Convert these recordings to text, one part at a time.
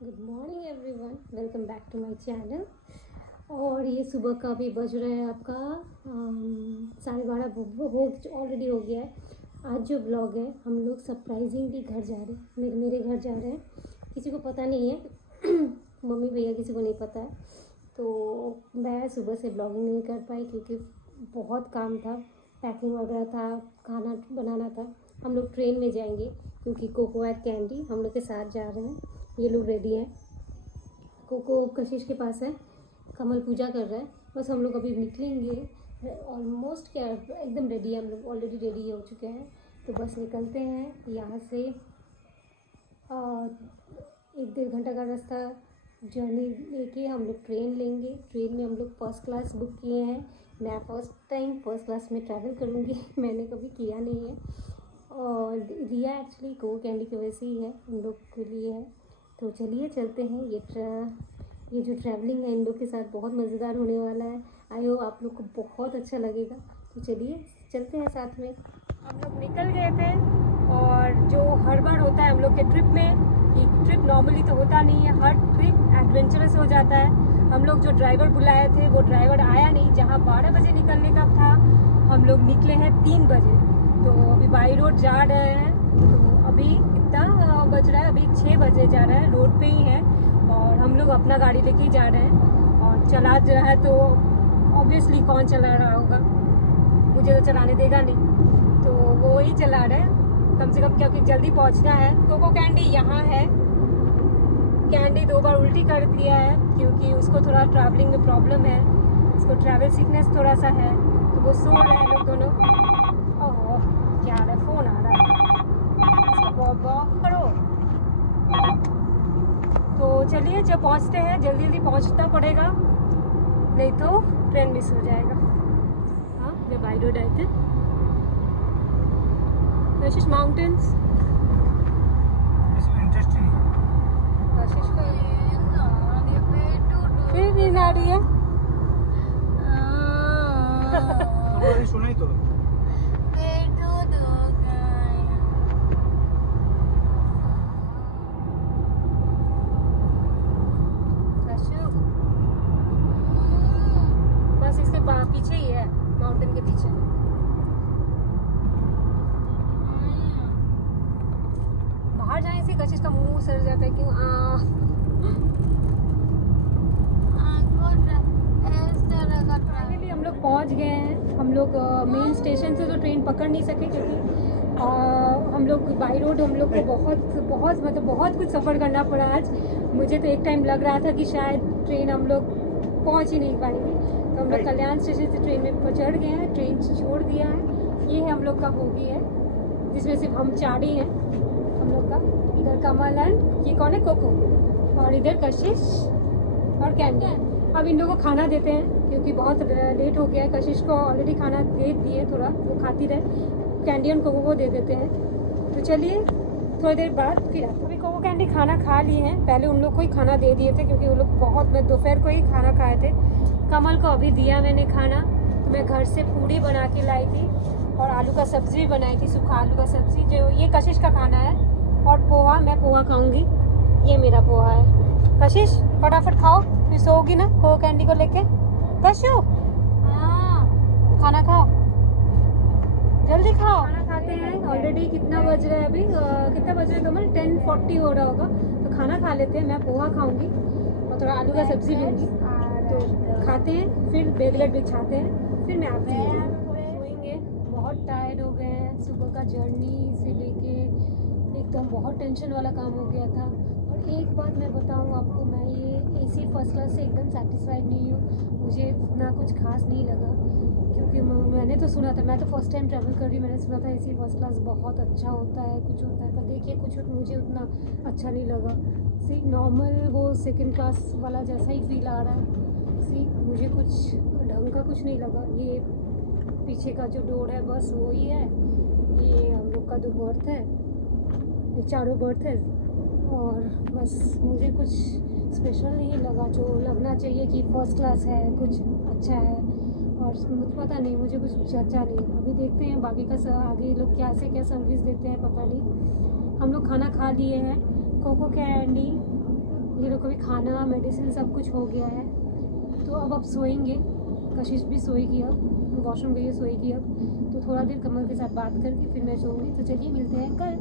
Good morning everyone, welcome back to my channel. और ये सुबह का भी बज रहा है आपका 12:30 हो ऑलरेडी हो गया है। आज जो ब्लॉग है, हम लोग सरप्राइजिंगली घर जा रहे हैं, मेरे घर जा रहे हैं। किसी को पता नहीं है मम्मी भैया किसी को नहीं पता है। तो मैं सुबह से ब्लॉगिंग नहीं कर पाई क्योंकि बहुत काम था, पैकिंग वगैरह था, खाना बनाना था। हम लोग ट्रेन में जाएंगे क्योंकि कोको एंड कैंडी हम लोग के साथ जा रहे हैं। ये लोग रेडी हैं, कोको कशिश के पास है, कमल पूजा कर रहा है। बस हम लोग अभी निकलेंगे, ऑलमोस्ट क्या एकदम रेडी है, हम लोग ऑलरेडी रेडी हो चुके हैं। तो बस निकलते हैं यहाँ से। 1-1.5 घंटा का रास्ता जर्नी लेके हम लोग ट्रेन लेंगे। ट्रेन में हम लोग फर्स्ट क्लास बुक किए हैं। मैं फर्स्ट टाइम फर्स्ट क्लास में ट्रैवल करूँगी मैंने कभी किया नहीं है। और रिया एक्चुअली कोको कैंडी की वजह से ही है, उन लोग के लिए है। तो चलिए चलते हैं। ये जो ट्रैवलिंग है इन लोग के साथ बहुत मज़ेदार होने वाला है। आई होप आप लोग को बहुत अच्छा लगेगा। तो चलिए चलते हैं साथ में। हम लोग निकल गए थे, और जो हर बार होता है हम लोग के ट्रिप में कि ट्रिप नॉर्मली तो होता नहीं है, हर ट्रिप एडवेंचरस हो जाता है। हम लोग जो ड्राइवर बुलाए थे वो ड्राइवर आया नहीं। जहाँ 12 बजे निकलने का था हम लोग निकले हैं 3 बजे। तो अभी बाई रोड जा रहे हैं। तो अभी कितना बज रहा है, अभी 6 बजे जा रहा है, रोड पे ही है। और हम लोग अपना गाड़ी लेके ही जा रहे हैं। और चला रहा है तो ऑब्वियसली कौन चला रहा होगा, मुझे तो चलाने देगा नहीं, तो वो ही चला रहा है कम से कम, क्योंकि जल्दी पहुंचना है। कोको कैंडी यहाँ है। कैंडी 2 बार उल्टी कर दिया है क्योंकि उसको थोड़ा ट्रैवलिंग में प्रॉब्लम है, उसको ट्रैवल सिकनेस थोड़ा सा है। तो वो सो रहे हैं लोग दोनों। ओह क्या आ रहा है, फ़ोन आ रहा है, ऑफ करो। तो चलिए जब पहुंचते हैं, जल्दी जल्दी पहुंचना पड़ेगा, नहीं तो ट्रेन मिस हो जाएगा। हाँ जब बाई रोड आए थे कशिश माउंटेन्स, इंटरेस्टिंग कशिश का फिर नींद आ रही है सुनाई तो बस इसके पीछे ही है, माउंटेन के पीछे। बाहर जाने से कशिश का मुंह सर जाता है, क्यों फाइनली हम लोग पहुंच गए हैं। हम लोग मेन स्टेशन से तो ट्रेन पकड़ नहीं सके क्योंकि हम लोग बाई रोड, हम लोग को बहुत कुछ सफ़र करना पड़ा आज। मुझे तो एक टाइम लग रहा था कि शायद ट्रेन हम लोग पहुंच ही नहीं पाएंगे। तो हम लोग कल्याण स्टेशन से ट्रेन में चढ़ गए हैं, ट्रेन छोड़ दिया है। ये है हम लोग का बोगी है जिसमें सिर्फ हम 4 ही हैं हम लोग का। इधर कमल एंड ये कौन है, कोको, और इधर कशिश और कैंडी। अब इन लोगों को खाना देते हैं क्योंकि बहुत लेट हो गया है। कशिश को ऑलरेडी खाना दे दिए, थोड़ा वो खाती रहे। कैंडी और कोको को दे देते हैं। तो चलिए थोड़ी देर बाद फिर आते। अभी कोको कैंडी खाना खा लिए हैं, पहले उन लोग को ही खाना दे दिए थे क्योंकि वो लोग मैं दोपहर को ही खाना खाए थे। कमल को अभी दिया मैंने खाना। तो मैं घर से पूड़ी बना के लाई थी और आलू का सब्ज़ी भी बनाई थी, सूखा आलू का सब्ज़ी। जो ये कशिश का खाना है, और पोहा, मैं पोहा खाऊंगी, ये मेरा पोहा है। कशिश फटाफट खाओ, फिर सोओगी ना कोको कैंडी को लेके। कशु खाना खाओ, जल्दी खाओ। खाना खाते हैं। ऑलरेडी कितना बज रहा है अभी, कितना बज रहा है कमल, 10:40 हो रहा होगा। तो खाना खा लेते हैं, मैं पोहा खाऊंगी और थोड़ा आलू का सब्ज़ी लूँगी। तो खाते हैं, फिर बेगलेट बिछाते हैं, फिर मैं आपसे सोएंगे। बहुत टायर्ड हो गए हैं, सुबह का जर्नी से लेके एकदम बहुत टेंशन वाला काम हो गया था। और एक बात मैं बताऊं आपको, मैं ये एसी फर्स्ट क्लास से एकदम सेटिस्फाइड नहीं हूँ। मुझे इतना कुछ खास नहीं लगा क्योंकि मैंने तो सुना था, मैं तो फर्स्ट टाइम ट्रैवल कर रही हूँ, मैंने सुना था एसी फर्स्ट क्लास बहुत अच्छा होता है, कुछ होता है। पर देखिए कुछ मुझे उतना अच्छा नहीं लगा। सी नॉर्मल वो सेकंड क्लास वाला जैसा ही फील आ रहा है। सी मुझे कुछ ढंग का कुछ नहीं लगा। ये पीछे का जो डोर है बस वो ही है, ये हम लोग का 2 बर्थ है, ये 4 बर्थ है। और बस मुझे कुछ स्पेशल नहीं लगा जो लगना चाहिए कि फर्स्ट क्लास है, कुछ अच्छा है। और पता नहीं, मुझे कुछ जचा नहीं। अभी देखते हैं बाकी का आगे लोग क्या सर्विस देते हैं, पता नहीं। हम लोग खाना खा लिए हैं। कोको कैंडी लोग को भी खाना मेडिसिन सब कुछ हो गया है। तो अब सोएंगे। कशिश भी सोएगी, अब वॉशरूम गई है, सोएगी अब। तो थोड़ा देर कमल के साथ बात करके फिर मैं सोऊंगी। तो चलिए मिलते हैं कल,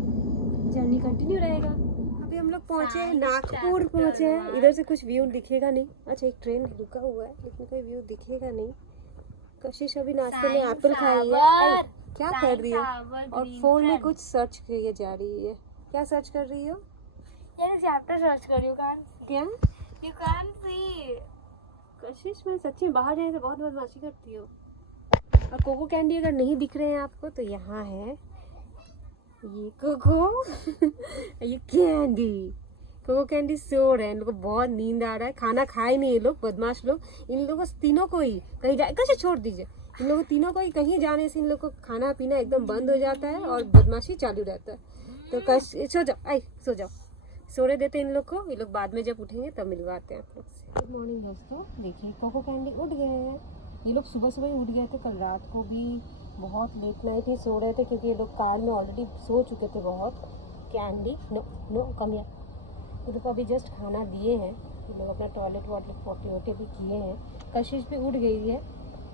जर्नी कंटिन्यू रहेगा। अभी हम लोग पहुँचे हैं, नागपुर पहुँचे हैं। इधर से कुछ व्यू दिखेगा नहीं। अच्छा, एक ट्रेन रुका हुआ है लेकिन कोई व्यू दिखेगा नहीं। कशिश अभी नाश्ते में एप्पल खाई है। क्या कर रही है? और फोन में कुछ सर्च किए जा रही है। क्या सर्च कर रही हो? ये चैप्टर सर्च कर रही हूँ। क्या? You can't see. कशिश, मैं सच्ची में बाहर जाने से बहुत बदमाशी करती हो। और कोको कैंडी अगर नहीं दिख रहे हैं आपको तो यहाँ है ये कोको ये कैंडी। कोको कैंडी सो रहे हैं, इन लोगों को बहुत नींद आ रहा है। खाना खाए नहीं ये लोग, बदमाश लोग। इन लोगों को तीनों को ही कहीं जाए, कैसे छोड़ दीजिए। इन लोगों तीनों को ही कहीं जाने से इन लोग को खाना पीना एकदम बंद हो जाता है और बदमाशी चालू रहता है। तो सो जाओ, आई सो जाओ। सोने देते इन लोग को, ये लोग बाद में जब उठेंगे तब मिलवाते हैं आप लोग से। गुड मॉर्निंग दोस्तों। देखिए कोको कैंडी उठ गए हैं। ये लोग सुबह सुबह ही उठ गए थे। कल रात को भी बहुत लेट नाइट ही सो रहे थे क्योंकि ये लोग कार में ऑलरेडी सो चुके थे बहुत। कैंडी नो नो कम या इधर को अभी जस्ट खाना दिए हैं। ये लोग अपना टॉयलेट वॉयलेट पोटी वोटी भी किए हैं। कशिश भी उठ गई है,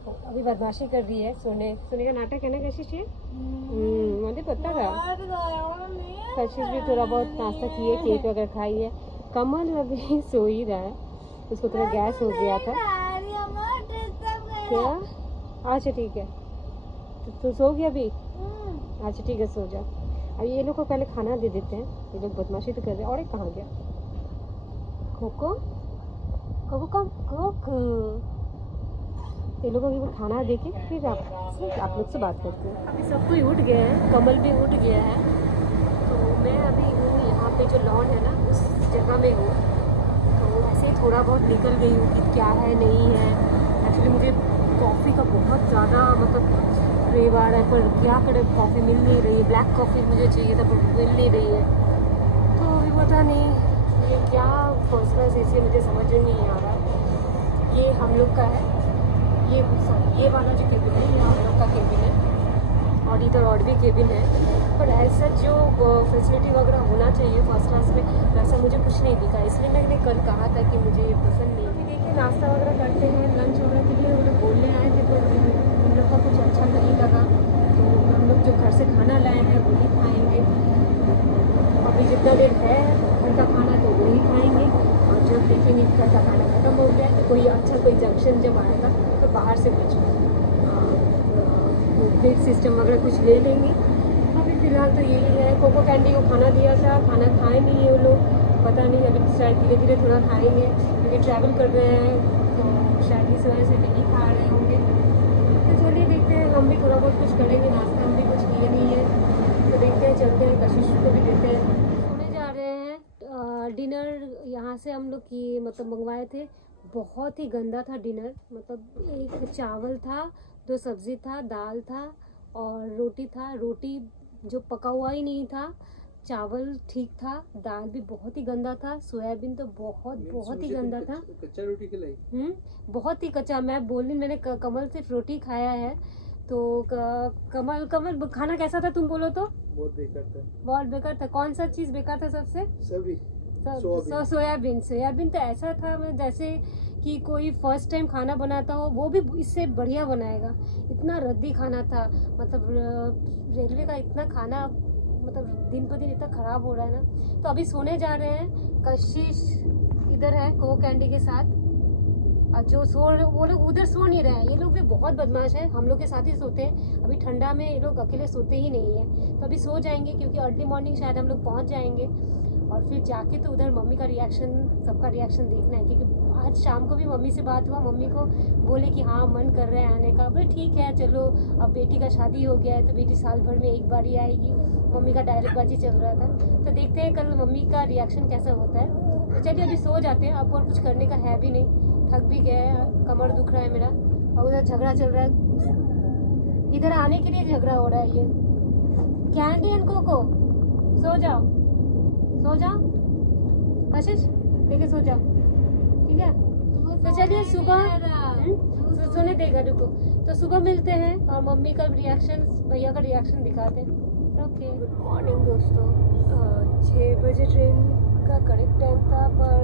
तो अभी बदमाशी कर रही है। सोने का नाटक है ना कशिश? ये मुझे पता था। कशिश भी थोड़ा बहुत नाश्ता किए, केक वगैरह खाई है। कमल अभी सो ही रहा है, उसको थोड़ा गैस हो गया था। क्या? अच्छा ठीक है, तो तू सो गया अभी? अच्छा ठीक है, सो जा। अब ये लोग को पहले खाना दे देते हैं। ये लोग बदमाशी तो कर रहे हैं। और एक कहाँ गया? कोको कोको कम कोको। ये लोगों को खाना दे के फिर आप लोग से बात करते हैं। अभी सब कोई उठ गए हैं, कमल भी उठ गया है। तो मैं अभी हूँ यहाँ पे जो लॉन है ना उस जगह में हूँ। तो ऐसे ही थोड़ा बहुत निकल गई हूँ कि क्या है नहीं है। एक्चुअली मुझे कॉफ़ी का बहुत ज़्यादा क्रेव आ रहा है, पर क्या करें, कॉफ़ी मिल नहीं रही है। ब्लैक कॉफ़ी मुझे चाहिए था पर मिल नहीं रही है। तो अभी पता नहीं ये क्या फर्स्ट क्लास एसी, मुझे समझ में नहीं आ रहा। ये हम लोग का है, ये वाला जो केबिन है ये हम लोग का केबिन है। और इधर और भी केबिन है, पर ऐसा जो फैसिलिटी वगैरह होना चाहिए फर्स्ट क्लास में वैसा मुझे कुछ नहीं दिखा। इसलिए मैंने कल कहा था कि मुझे ये पसंद नहीं है। देखिए नाश्ता वगैरह करते हैं, लंच वगैरह के लिए हम लोग बोलने आए थे, तो हम लोग का कुछ अच्छा नहीं लगा। तो हम लोग जो घर से खाना लाए हैं वही खाएँगे। अभी जितना देर है घर का खाना तो वही खाएँगे। और जब देखेंगे घर का खाना खत्म हो गया तो कोई अच्छा कोई जंक्शन जब आएगा तो बाहर से कुछ ब्रेक सिस्टम वगैरह कुछ ले लेंगे। अभी फ़िलहाल तो यही है। कोको कैंडी को खाना दिया था, खाना खाए नहीं है वो लोग, पता नहीं। अभी शायद धीरे धीरे थोड़ा खाएंगे क्योंकि ट्रैवल कर रहे हैं तो शायद इस वजह से नहीं खा रहे होंगे। तो चलिए देखते हैं, हम भी थोड़ा बहुत कुछ करेंगे। नाश्ता हम भी कुछ किए नहीं है, तो देखते हैं, चलते हैं। कशिश को भी देते हैं। सोने जा रहे हैं। डिनर यहाँ से हम लोग की मंगवाए थे। बहुत ही गंदा था डिनर। एक चावल था, 2 सब्ज़ी था, दाल था और रोटी था। रोटी जो पका हुआ ही नहीं था, चावल ठीक था, दाल भी बहुत ही गंदा था, सोयाबीन तो बहुत ही गंदा था। कच्चा रोटी खिलाई? बहुत ही कच्चा। मैं बोली मैंने कमल सिर्फ रोटी खाया है। तो कमल खाना कैसा था तुम बोलो तो? बहुत बेकार था। बहुत बेकार था। कौन सा चीज़ बेकार था सबसे? सभी सोयाबीन तो ऐसा था जैसे कि कोई फर्स्ट टाइम खाना बनाता हो वो भी इससे बढ़िया बनाएगा। इतना रद्दी खाना था। रेलवे का इतना खाना दिन पर दिन इतना ख़राब हो रहा है ना। तो अभी सोने जा रहे हैं। कशिश इधर है कोको कैंडी के साथ, और जो वो लोग उधर सो नहीं रहे हैं। ये लोग भी बहुत बदमाश है, हम लोग के साथ ही सोते हैं। अभी ठंडा में ये लोग अकेले सोते ही नहीं है। तो अभी सो जाएंगे क्योंकि अर्ली मॉर्निंग शायद हम लोग पहुँच जाएंगे। और फिर जाके तो उधर मम्मी का रिएक्शन, सबका रिएक्शन देखना है। क्योंकि आज शाम को भी मम्मी से बात हुआ, मम्मी को बोले कि हाँ मन कर रहा है आने का। बोले ठीक है चलो, अब बेटी का शादी हो गया है तो बेटी साल भर में एक बार ही आएगी। मम्मी का डायरेक्ट बाजी चल रहा था। तो देखते हैं कल मम्मी का रिएक्शन कैसा होता है। तो चलिए अभी सो जाते हैं। अब और कुछ करने का है भी नहीं, थक भी गए, कमर दुख रहा है मेरा। और उधर झगड़ा चल रहा है, इधर आने के लिए झगड़ा हो रहा है। ये कैंडी एंड कोको, सो जाओ सो जाओ, कशिश लेके सो जाओ, ठीक है। तो चलिए सुबह सोने देगा, रुको। तो सुबह मिलते हैं और मम्मी का रिएक्शन, भैया का रिएक्शन दिखाते हैं। ओके। गुड मॉर्निंग दोस्तों। 6 बजे ट्रेन का करेक्ट टाइम था, पर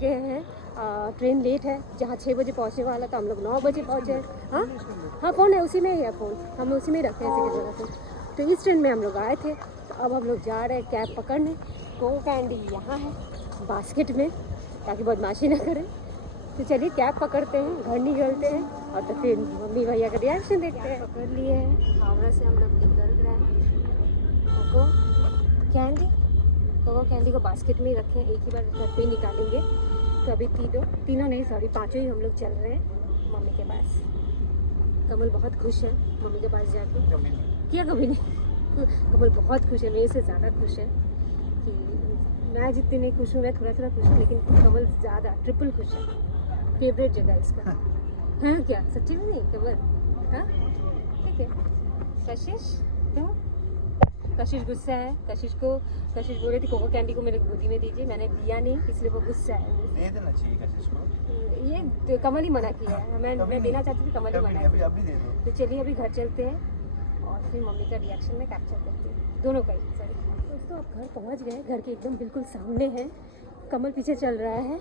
गए हैं। ट्रेन लेट है, जहाँ 6 बजे पहुँचने वाला था हम लोग 9 बजे पहुँचे हैं। हाँ हाँ, फ़ोन है उसी में ही है, फ़ोन हम उसी में ही रखे हैं ऐसे की जगह पे। तो इस ट्रेन में हम लोग आए थे, तो अब हम लोग जा रहे हैं कैब पकड़ने। कोको कैंडी यहाँ है बास्केट में, ताकि बदमाशी ना करें। तो चलिए कैब पकड़ते हैं, घर निकलते हैं और तो फिर मम्मी भैया का रिएक्शन देखते हैं। पकड़ लिए हैं, हावड़ा से हम लोग निकल रहे हैं। कोको कैंडी को बास्केट में ही रखें, एक ही बार घर पे ही निकालेंगे। तो अभी तीनों नहीं, सॉरी 5 ही हम लोग चल रहे हैं मम्मी के पास। कमल बहुत खुश है मम्मी के पास जाके, क्या कभी नहीं। कमल बहुत खुश है, मेरे से ज़्यादा खुश है। कि मैं जितनी नहीं खुश हूँ, मैं थोड़ा खुश हूँ, लेकिन कमल ज़्यादा ट्रिपल खुश है। फेवरेट जगह इसका है क्या, सच्ची में नहीं कमल? हाँ ठीक है। कशिश तो कशिश गुस्सा है। कशिश बोल रही थी कोको कैंडी को मेरे गोदी में दीजिए, मैंने दिया नहीं, इसलिए वो गुस्सा है। दे देना चाहिए कशिश को। ये कमल ही मना किया है, मैं देना चाहती थी, कमल ही मना किया। अभी दे दो। तो चलिए अभी घर चलते हैं और फिर मम्मी का रिएक्शन में कैप्चर करती हूँ, दोनों का ही। सॉरी दोस्तों, अब घर पहुँच गए, घर के एकदम बिल्कुल सामने है। कमल पीछे चल रहा है,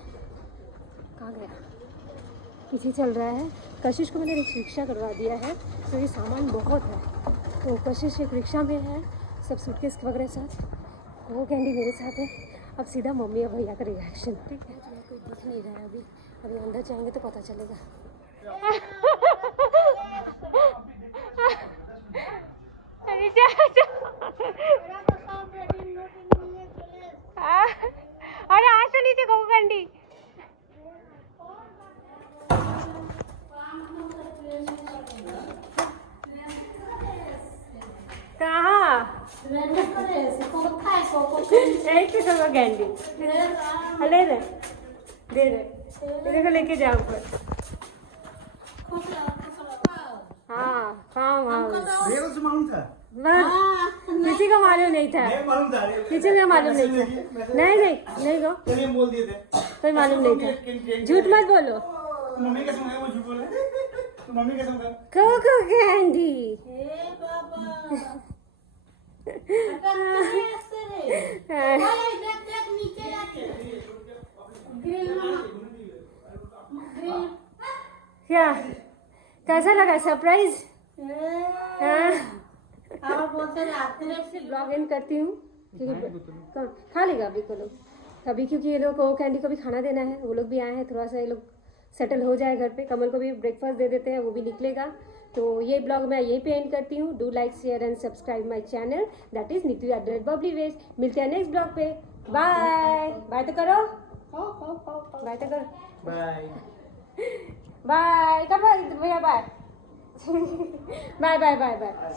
कहाँ गया? पीछे चल रहा है। कशिश को मैंने एक रिक्शा करवा दिया है, तो ये सामान बहुत है। तो कशिश एक रिक्शा में है, सब सूटकेस वगैरह साथ। वो कैंडी मेरे साथ है। अब सीधा मम्मी और भैया का रिएक्शन। ठीक है, कोई दिख नहीं रहा है अभी अंदर जाएंगे तो पता चलेगा। अरे आज तो नीचे कोको कैंडी। कहाँ? एक ही कोको कैंडी ले दे को लेके जाओ ऊपर। हाँ फार्म हाउस बस, किसी को मालूम नहीं था, किसी को मालूम नहीं था। नहीं गो, बोल दिए थे, कोई मालूम नहीं था। झूठ मत बोलो। मम्मी कैसे वो झूठ बोले? मम्मी कैसे कोको कैंडी। क्या कैसा लगा सरप्राइज? ब्लॉग एंड करती हूँ, खा लेगा अभी को लोग अभी, क्योंकि ये लोग को कैंडी को भी खाना देना है। वो लोग भी आए हैं, थोड़ा सा ये लोग सेटल हो जाए घर पे। कमल को भी ब्रेकफास्ट दे देते हैं, वो भी निकलेगा। तो ये ब्लॉग मैं यहीं पे एंड करती हूँ। Do like share and subscribe my channel, that is नीतू@बबली। मिलते हैं नेक्स्ट ब्लॉग पे। बाय बाय तो करो, बाय तो करो, बाय बाय भैया, bye bye bye bye bye.